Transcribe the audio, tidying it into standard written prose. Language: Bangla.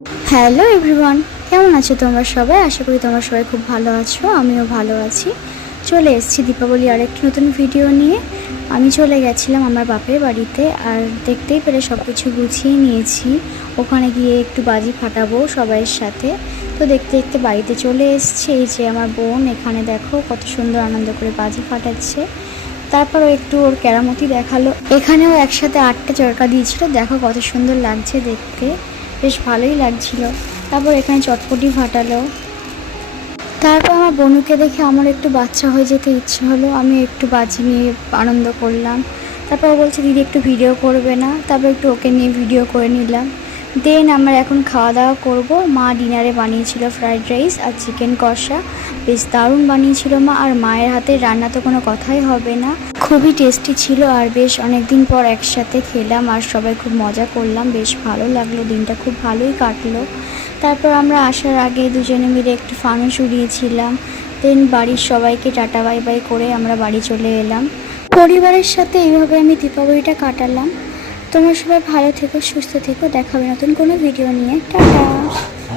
হ্যালো এভরিওয়ান, কেমন আছো তোমরা সবাই? আশা করি তোমরা সবাই খুব ভালো আছো, আমিও ভালো আছি। চলে এসেছি দীপাবলি আরেকটি নতুন ভিডিও নিয়ে। আমি চলে গেছিলাম আমার বাপের বাড়িতে, আর দেখতেই পেলে সব কিছু গুছিয়ে নিয়েছি। ওখানে গিয়ে একটু বাজি ফাটাবো সবাইয়ের সাথে। তো দেখতে দেখতে বাড়িতে চলে এসেছি। এই যে আমার বোন, এখানে দেখো কত সুন্দর আনন্দ করে বাজি ফাটাচ্ছে। তারপর একটু ওর কেরামতি দেখালো। এখানেও একসাথে 8টা চরকা দিয়েছিল, দেখো কত সুন্দর লাগছে দেখতে, বেশ ভালোই লাগছিল। তারপর এখানে চটপটি ফাটালো। তারপর আমার বোনুকে দেখে আমার একটু বাচ্চা হয়ে যেতে ইচ্ছে হলো, আমি একটু বাজি নিয়ে আনন্দ করলাম। তারপর ও বলছে দিদি একটু ভিডিও করবে না? তারপর একটু ওকে নিয়ে ভিডিও করে নিলাম। দেন আমরা এখন খাওয়া দাওয়া করব। মা ডিনারে বানিয়েছিল ফ্রাইড রাইস আর চিকেন কষা, বেশ দারুণ বানিয়েছিল মা। আর মায়ের হাতের রান্না তো কোনো কথাই হবে না, খুবই টেস্টি ছিল। আর বেশ অনেক দিন পর একসাথে খেলাম আর সবাই খুব মজা করলাম, বেশ ভালো লাগলো, দিনটা খুব ভালোই কাটলো। তারপর আমরা আসার আগে দুজনে মিলে একটু ফানুস উড়িয়েছিলাম। দেন বাড়ির সবাইকে টাটা বাই বাই করে আমরা বাড়ি চলে এলাম। পরিবারের সাথে এইভাবে আমি দীপাবলিটা কাটালাম। তোমরা সবাই ভালো থেকো, সুস্থ থেকো, দেখা হবে নতুন কোনো ভিডিও নিয়ে। টাটা।